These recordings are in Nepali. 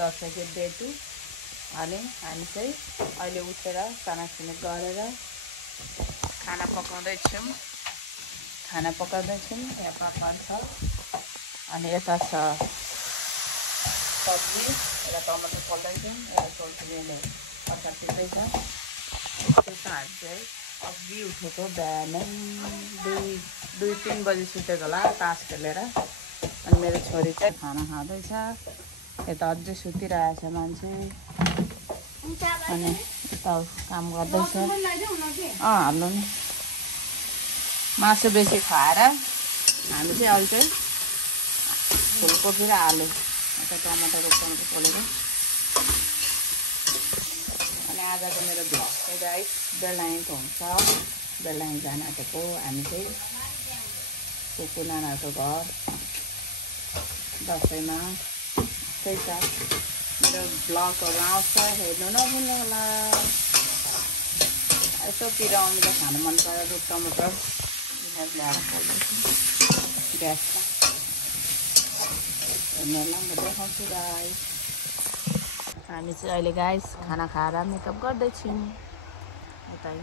दसैँको डेटु अनि हामी चाहिँ अहिले उठेर खानापिना गरेर खाना पकाउँदैछौँ यहाँ पकाउँदैछौँ छ अनि यता छ सब्जी यता टमाटर पोल्दैछौँ यता सोल्टीले अचार पिस्दैछ त्यस्तो हामी चाहिँ अघि उठेको बिहानै 2-3 बजी सुतेको होला तास खेलेर अनि मेरो छोरी चाहिँ खाना खाँदैछ यता अझै सुतिरहेछ मान्छे अनि यता काम गर्दैछ हाल्नु नि मासु बेसी खाएर हामी चाहिँ अहिले चाहिँ फुलकोपी र आलु यता टमाटर रोप्नु परेको अनि आजको मेरो भ्लग चाहिँ गाइस बेलायनको हुन्छ बेलायन जान आँटेको हामी चाहिँ कुकु नानाको घर दसैँमा त्यही छ मेरो भ्लगहरू आउँछ हेर्नु नभुल्नु होला यसो पिरो आउनु त खानु मन पर्यो रुख टमाटर ल्याएर ग्यासमा हेर्नुलाई म देखाउँछु गाइस हामी चाहिँ अहिले गाइस खाना खाएर मेकअप गर्दैछौँ यतै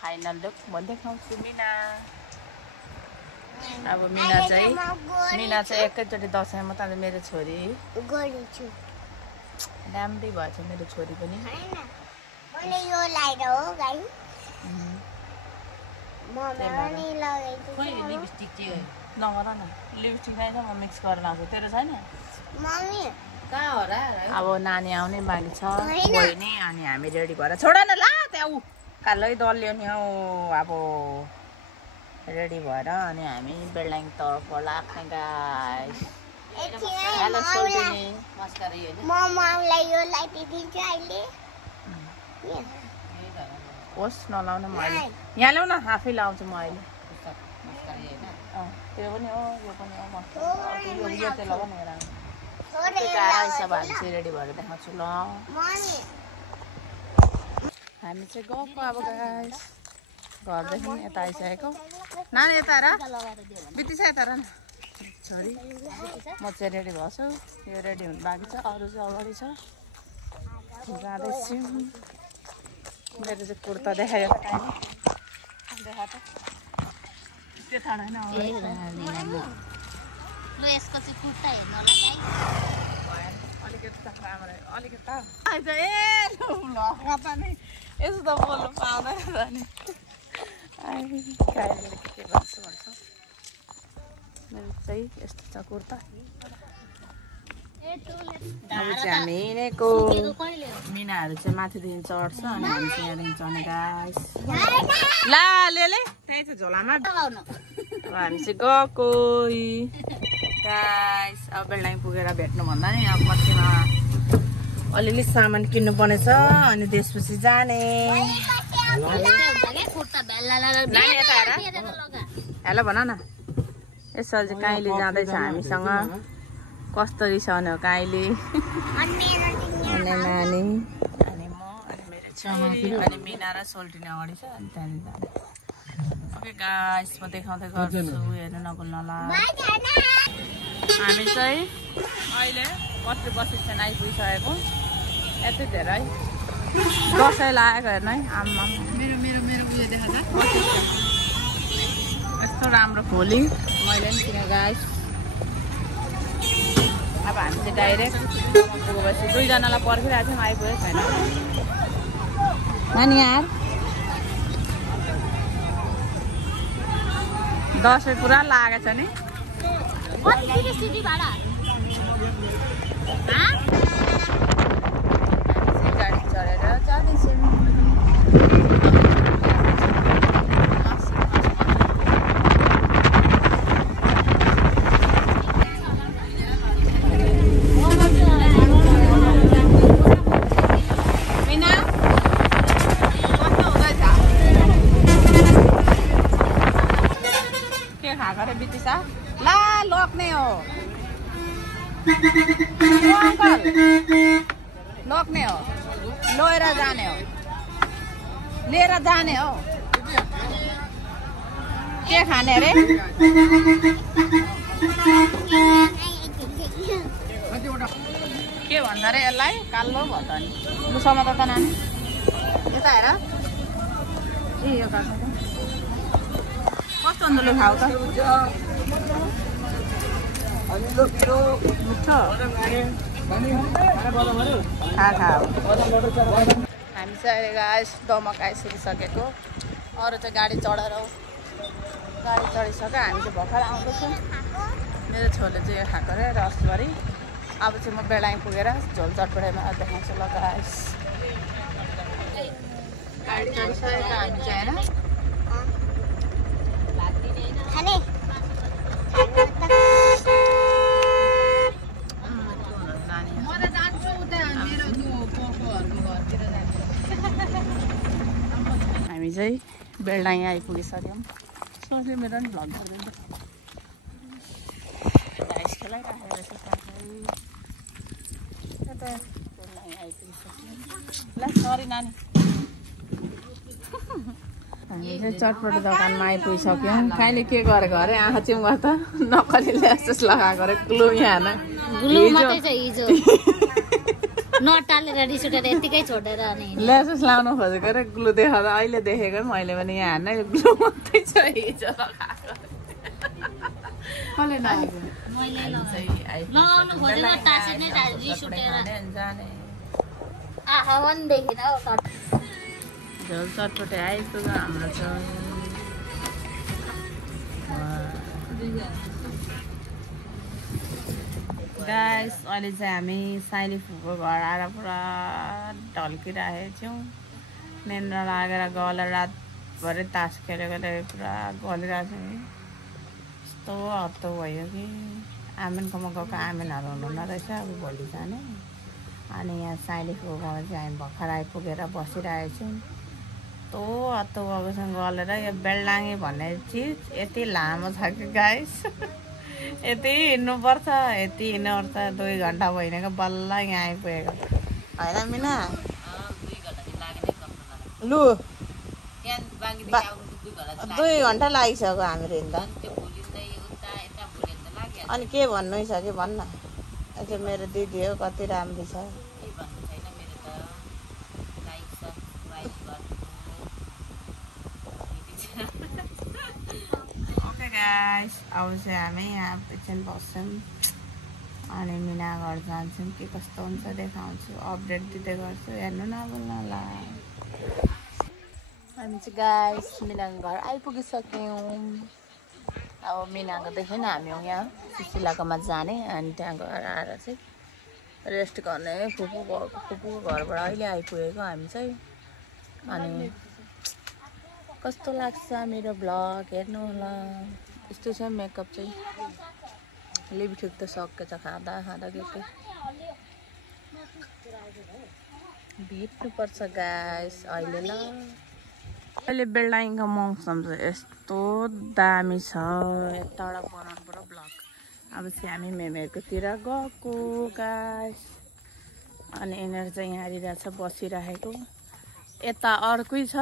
फाइनल लुक म देखाउँछु मिना अब मिना चाहिँ एकैचोटि दसैँमा त मेरो छोरी राम्रै भएछ मेरो छोरी पनि नगर न लिपस्टिक नै छ म मिक्स गरेर लाउँछु तेरो छैन अब नानी आउने बानी छ बहिनी अनि हामी रेडी भएर छोड न ला त्यहाँ ऊ कालै दल्यो नि हौ अब रेडी भएर अनि हामी बेलायनतर्फ लाग्ने गाइस हेलो सोल्टिनी मस्कार होस् नलाउन म अहिले यहाँ ल्याउ न आफै लाउँछु म अहिले त्यो पनि हो यो पनि हो यो चाहिँ लगाउनु हामी चाहिँ रेडी भएर देखाउँछु ल हामी चाहिँ गएको अब गाइस घरदेखि यता आइसकेको नानी यता र बितिछ यता र छोरी म चाहिँ रेडी भएछु यो रेडी हुनु बाँकी छ अरू चाहिँ अगाडि छ जाँदैछु मेरो चाहिँ कुर्ता देखायो देखा त त्यो थाहा छैन यसको चाहिँ कुर्ता हेर्नु होला अलिकति त राम्रो अलिकति त ए ल नि यसो त बोल्नु पाउँदैन त नि के भन्छ मेरो चाहिँ यस्तो छ कुर्ता अब चाहिँ हामी हिँडेको मिनाहरू चाहिँ माथिदेखि चढ्छ अनि हामी चाहिँ यहाँदेखि चढ्ने गाइस ला ले त्यही छ झोलामा अब हामी चाहिँ गएको गाइस अब बेलायन पुगेर भेट्नु भन्दा नि अब मध्येमा अलिअलि सामान किन्नु पर्ने छ अनि त्यसपछि जाने हेलो भन न यसरी चाहिँ काहीँले जाँदैछ हामीसँग कस्तो रिसाउने हो काहीँले अनि नानी अनि म अनि मेरो छोरी अनि मिना र सोल्टिनी अगाडि छ अनि त्यहाँदेखि जाने ओके गाइस म देखाउँदै गर्छु हेर्नु नभुल्नु होला हामी चाहिँ अहिले कति बस स्ट्यान्ड आइपुगिसकेको यति धेरै दसैँ लागेको हेर्नु है आम्मा मेरो उयो देखा यस्तो राम्रो खोली मैले पनि किने गाइस अब हामी चाहिँ डाइरेक्ट पुगेपछि दुईजनालाई पर्खिरहेको थियौँ आइपुगेको छैन नानी यार दसैँ पुरा लागेको छ नि गाडी चढेर जाँदैछौँ ला लोक्ने हो लोक्ने हो लोएर जाने हो लिएर जाने हो के खाने रे के भन्छ अरे यसलाई कालो भयो त नि लु समात त नानी यता हेर ए यो काट्छ त कस्तो हुन्छ लु खाऊ त मिठो खा हामी चाहिँ अहिले गाइस दमक आइसकिसकेको अरू चाहिँ गाडी चढिसक्यो हामी चाहिँ भर्खर आउँदैछौँ मेरो छोरीले चाहिँ यो खाएको अरे रसभरि अब चाहिँ म बेलाङ पुगेर झोल चटपटाइमा देखाउँछु ल गाइस गाडी चढिसकेको हामी चाहिँ होइन हामी चाहिँ बेलडाङ आइपुगिसक्यौँ सोच्यो मेरो पनि भ्लग गर्दैन राइस खेलाइराखेको रहेछ बेलडाङ आइपुगिसक्यौँ ल सरी नानी हामी चाहिँ चटपटी दोकानमा आइपुगिसक्यौँ कहिले के गरेको अरे आँखा चिउँ त नक्कली ल्यास लगाएको अरे ग्लु यहाँ हिजो नटालेर रिस उठेर यतिकै छोडेर अनि ल्यासेस लाउनु खोजेको अरे ग्लु देखाउँदा अहिले देखेको मैले पनि यहाँ हान्नै ग्लु मात्रै छ हिजो लगाएको कसले लगाएको मैले लगाउनु खोजेको टासे नै रिस उठेर आहा वन देखिन हौ झोल चटपटे आइपुग्यो हाम्रो छ गाइस अहिले चाहिँ हामी साइली फुको घर आएर पुरा ढल्किरहेको थियौँ निन्द्रा लागेर गलेर रातभरि तास खेलेको पुरा गलिरहेको थियौँ यस्तो हत्तो भयो कि आमेनकोमा गएको आमेनहरू हुनुहुन्न रहेछ अब भोलि जाने अनि यहाँ साइली फुको घरमा चाहिँ हामी भर्खर आइपुगेर बसिरहेको छौँ यस्तो हत्तो गएको छ गलेर यो बेलडाङ्गे भन्ने चिज यति लामो छ कि गाइस यति हिँड्नुपर्छ यति हिँड्नुपर्छ 2 घन्टा भइरहेको बल्ल यहाँ आइपुगेको होइन मिना लु 2 घन्टा लागिसक्यो हामीहरू हिँड्दा अनि के भन्नु छ कि भन्न अझ मेरो दिदी हो कति राम्रो छ गाइस अब चाहिँ हामी यहाँ एकछिन बस्छौँ अनि मिना घर जान्छौँ के कस्तो हुन्छ देखाउँछु अपडेट दिँदै गर्छु हेर्नु नबोल्नु होला हामी चाहिँ गाइस मिनाको घर आइपुगिसक्यौँ अब मिनाको देख्यौँ हामी यहाँ सुशीलाकोमा जाने अनि त्यहाँ गएर आएर चाहिँ रेस्ट गर्ने फुपूको घरबाट अहिले आइपुगेको हामी चाहिँ अनि कस्तो लाग्छ मेरो भ्लग हेर्नु होला यस्तो छ मेकअप चाहिँ लिपस्टिक त सकेछ खाँदा के भेट्नुपर्छ गाइस अहिले ल अहिले बेलडाङको मौसम चाहिँ यस्तो दामी छ यताबाट बनाउनुबाट भ्लग अब चाहिँ हामी मेमेहरूकोतिर गएको गाइस अनि यिनीहरू चाहिँ यहाँनिर छ बसिरहेको यता अर्कै छ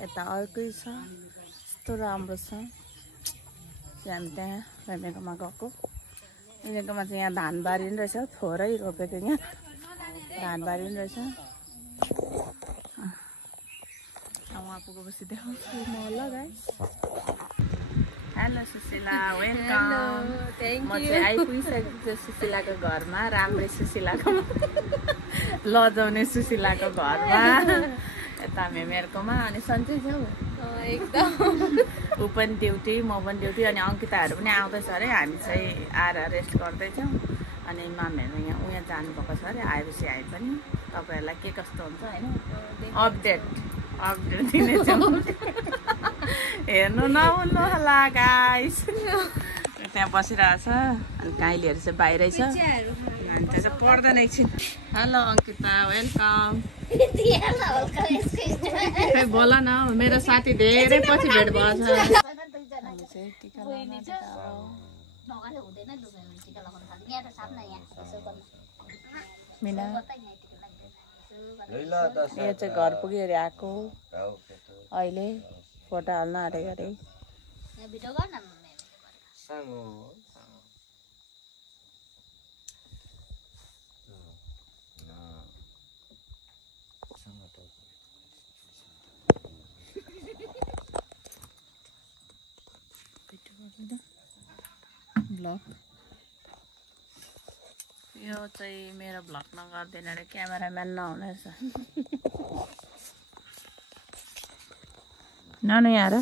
यस्तो राम्रो छ हामी त्यहाँ मेमेकोमा गएको यिनीहरूकोमा चाहिँ यहाँ धानबारी पनि रहेछ थोरै रोपेको यहाँ धानबारी पनि रहेछ वहाँ पुगेपछि देखाउँछु म ल गाइस हेलो सुशीला वेलकम म चाहिँ आइपुगिसकेको छु सुशीलाको घरमा राम्रै सुशीलाको लजाउने सुशीलाको घरमा यता मेमेहरूकोमा अनि सन्चै छौ एकदम ऊ पनि ड्युटी म पनि ड्युटी अनि अङ्किताहरू पनि आउँदैछ अरे हामी चाहिँ आएर रेस्ट गर्दैछौँ अनि मामीहरू यहाँ जानुभएको छ अरे आएपछि हामी पनि तपाईँहरूलाई के कस्तो हुन्छ होइन अपडेट दिनेछौँ हेर्नु नहुनु होला गाइस त्यहाँ बसिरहेछ अनि काइलीहरू चाहिँ बाहिरै छ अनि त्यो चाहिँ पढ्दैन एकछिन हेलो अङ्किता वेलकम बोल न मेरो साथी धेरै पछि भेट भएछ मिना यो चाहिँ घर पुगेर आएको अहिले फोटो हाल्न आँटेको अरे भ्लग यो चाहिँ मेरो भ्लग नगर्दैन अरे क्यामेराम्यान नहुने रहेछ नानु यहाँ र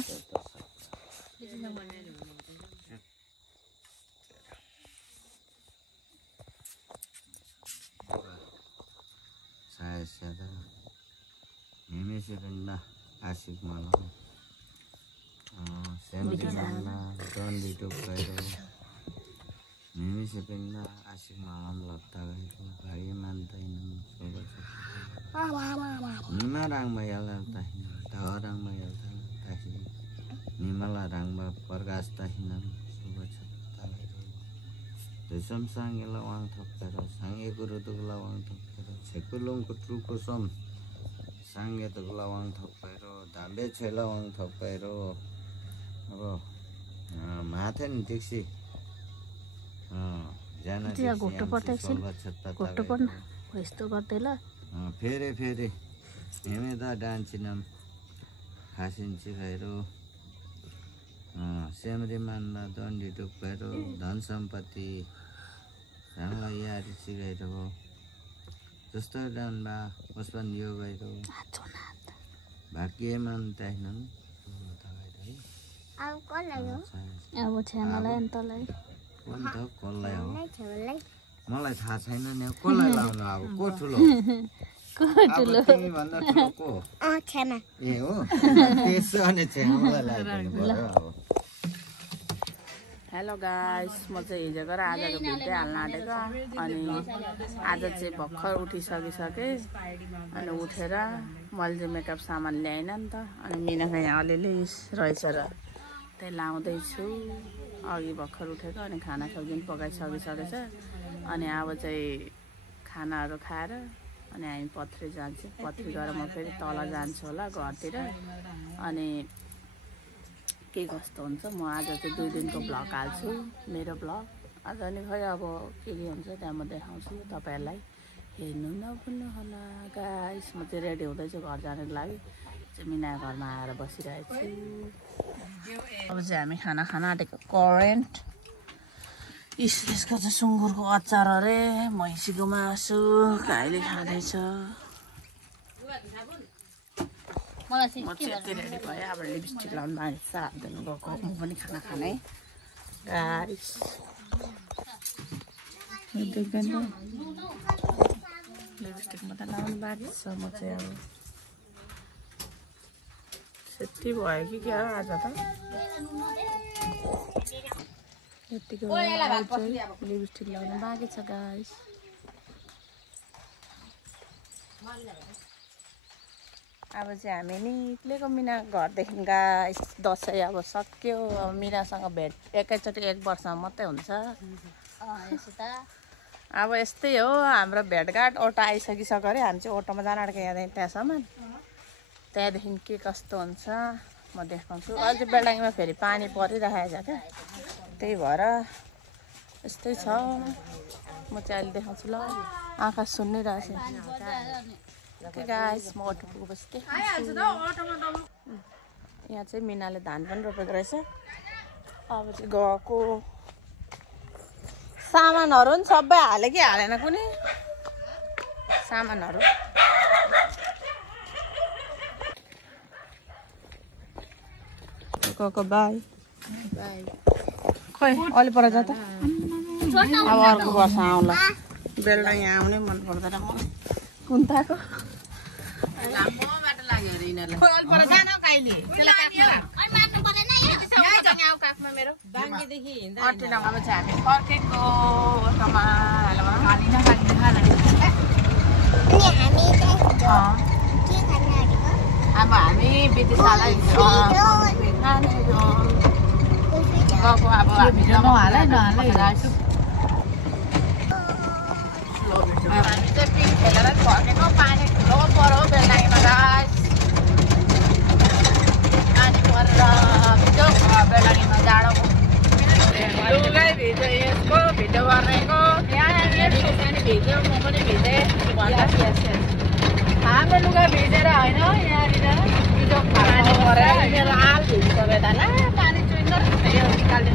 आशिक माला सेमरिमाला डन्डी टोक्काइरो मिमिसेपेन्दा आशिक मालाम लत्ता गएको भाइ मान्दैनन् निमा राङमा याला ताहिन धराङमा याला ताहि निमला राङमा प्रकाश ताहिनन् सुबछत्ता देशम सांगे लवाङ थप्पेर सांगे गुरुदुग लवाङ थप्पेर छेकुलुङको ट्रुको सम सांगे दुग लवाङ थप्पेर धाबे छे लवाङ थप्पेर अब माथे नि देख्सी जाना त्यो घोटो पर्दै छ घोटो पर्न यस्तो गर्दै ल फेरे फेरे हेमे त डान्सिनम खासिन्ची खैरो सेमरी मान्दा दण्डी टुक्पेरो धन सम्पत्ति राङलाई यारी सिगाइरो जस्तो डान्बा पुष्पन यो गइरो भाग्यमान ताहिनन् अब छ्यामालाई अनि तँलाई कोन त कसलाई हो मलाई थाहा छैन नि कसलाई लाउनु अब को ठुलो भन्दा ठुलो को ए हो त्यसो अनि छ्यामालाई लाइदिनु पर्यो अब हेलो गाइस म चाहिँ हिजोको र आजको भिडियो हाल्न आँटेको अनि आज चाहिँ भर्खर उठिसकिसकेँ अनि उठेर मैले चाहिँ मेकअप सामान ल्याइन नि त अनि मिनाको यहाँ अलिअलि रहेछ र त्यही लाउँदैछु अघि भर्खर उठेको अनि खाना सब्जी पनि पकाइसकिसकेछ अनि अब चाहिँ खानाहरू खाएर अनि हामी पथरी जान्छौँ पथरी गएर म फेरि तल जान्छु होला घरतिर अनि के कस्तो हुन्छ म आज चाहिँ 2 दिनको भ्लग हाल्छु मेरो भ्लग आज नि खै अब के हुन्छ त्यहाँ म देखाउँछु तपाईँहरूलाई हेर्नु नभुल्नु होला गाइस म चाहिँ रेडी हुँदैछु घर जानको लागि चाहिँ मिना घरमा आएर बसिरहेको छु अब चाहिँ हामी खाना खान आँटेको करेन्ट यसको चाहिँ सुँगुरको अचार अरे मैँसीको मासु गाईले खाँदैछ म चाहिँ यति रेडी भएँ अब लिपस्टिक लाउनु बाँकी छ हात धुनु गएको म पनि खाना खाने गाइस लिपस्टिक मात्रै लाउनु बाँकी छ म चाहिँ अब यति भयो कि क्या आज त यतिको लिपस्टिक लाउनु बाँकी छ गाइस अब चाहिँ हामी निक्लेको मिना घरदेखि गाइस दसैँ अब सक्यो अब मिनासँग भेट एकैचोटि 1 वर्षमा मात्रै हुन्छ अब यस्तै हो हाम्रो भेटघाट अटो आइसकिसक्यो अरे हामी चाहिँ अटोमा जान आँटेको यहाँदेखि त्यहाँसम्म त्यहाँदेखि के कस्तो हुन्छ म देखाउँछु अझै बेलाङीमा फेरि पानी परिरहेको छ क्या त्यही भएर यस्तै छ म चाहिँ अहिले देखाउँछु ल आँखा सुन्निरहेको छु ओके गाइस म अटो पुगेपछि यहाँ चाहिँ मिनाले धान पनि रोपेको रहेछ अब चाहिँ गएको सामानहरू पनि सबै हाले कि हालेन कुनै सामानहरू गएको बाई खोइ अलि पर जा त अब अर्को वर्ष आउँला बेलुका यहाँ आउनै मन पर्दैन मलाई कुन्ताको लामो बाटो लाग्यो अरे यिनीहरूलाई खोइ अलि पर जान कहिले अब चाहिँ हामी फर्केको अब हामी विदेशाला गएको अब हामी नहालै हामी चाहिँ पिङ खेलेर फर्केको पानी ठुलो पऱ्यो बेलायमा गाइस पानी परेर भिडियो बेलायमा जाडोको लुगै भिज्यो यसको भिडियो गर्नेको भिज्यो म पनि भिजेँ हाम्रो लुगा भिजेर होइन यहाँनिर भिडियो पानी परेर मेरो हाल भिजिसक्यो त ला पानी चुइँदो यो निकाल्दै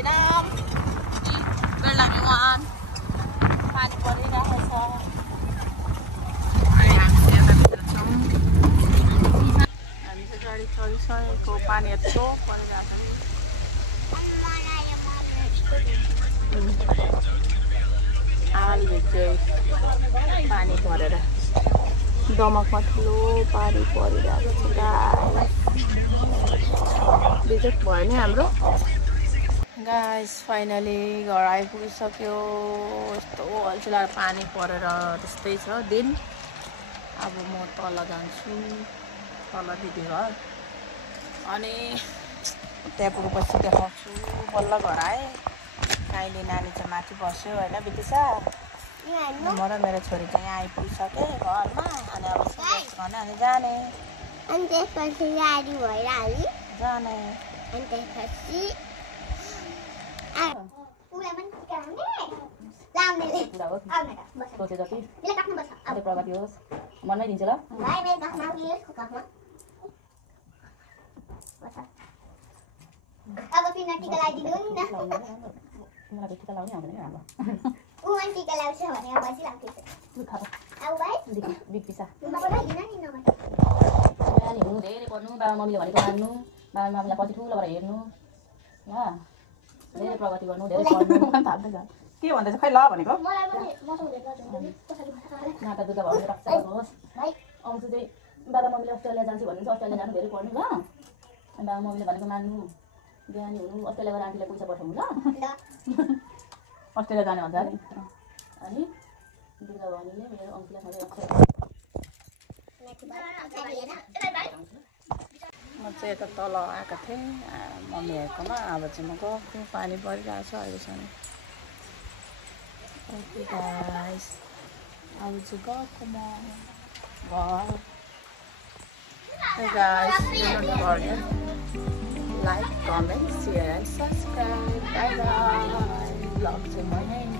छैन बेलडाँगी वान पानी परिरहेको छ अनि हामी चाहिँ यताभित्र छौँ हामी चाहिँ गाडी चलिसकेको पानी यत्रो परिरहेको छ आलु चाहिँ पानी परेर दमकमा ठुलो पानी परिरहेको छ बिजोक भयो नि हाम्रो गाइस फाइनली घर आइपुगिसक्यो यस्तो अल्छिला पानी परेर त्यस्तै छ दिन अब म तल जान्छु तल दिदी घर अनि त्यहाँ पुगेपछि देखाउँछु बल्ल घर आएँ काइले नानी चाहिँ माथि बस्यो होइन बितिसा म र मेरो छोरी चाहिँ यहाँ आइपुगिसकेँ घरमा अनि अब सुन्न अनि जाने अनि त्यसपछि गाडी भएर हामी जाने अनि त्यसपछि सोचे जति प्रगति होस् मनमै दिन्छु ल अब फिर टिका लगाइदिनु नि त मलाई टिका लाउने आउँदैन हाम्रो ऊ अनि टिका लगाउँछ भने अब बसिरहेको छ अब भाइ बिग पिसा लगाइदिन नि नभए नानी हुनु धेरै पढ्नु बाबा मम्मीले भनेको मान्नु बाबा मम्मीलाई पछि ठुलो भएर हेर्नु ल धेरै प्रगति गर्नु धेरै पढ्नु थाप्दै जानु के भन्दैछ खै ल भनेको नाता दुःख भयो रक्षा गर्नुहोस् आउँछु चाहिँ बाबा मम्मीले अस्ट्रेलिया जान्छु भन्नुहुन्छ अस्ट्रेलिया जानु धेरै पढ्नु ल बाबा मम्मीले भनेको मान्नु ज्ञानी हुनु अस्ट्रेलिया गएर आन्टीलाई पैसा पठाउनु ल अस्ट्रेलिया जाने भन्छ अरे अनि दुर्गा भवानीले मेरो अङ्कीलाई सधैँ रक्षा म चाहिँ यता तल आएको थिएँ मम्मीहरूकोमा अब चाहिँ म गएको पानी परिरहेको छ अहिलेसम्म ओके गाइस अब चाहिँ गएको म घर guys, do not forget like, comment, share and subscribe. Bye bye. Vlog to my name.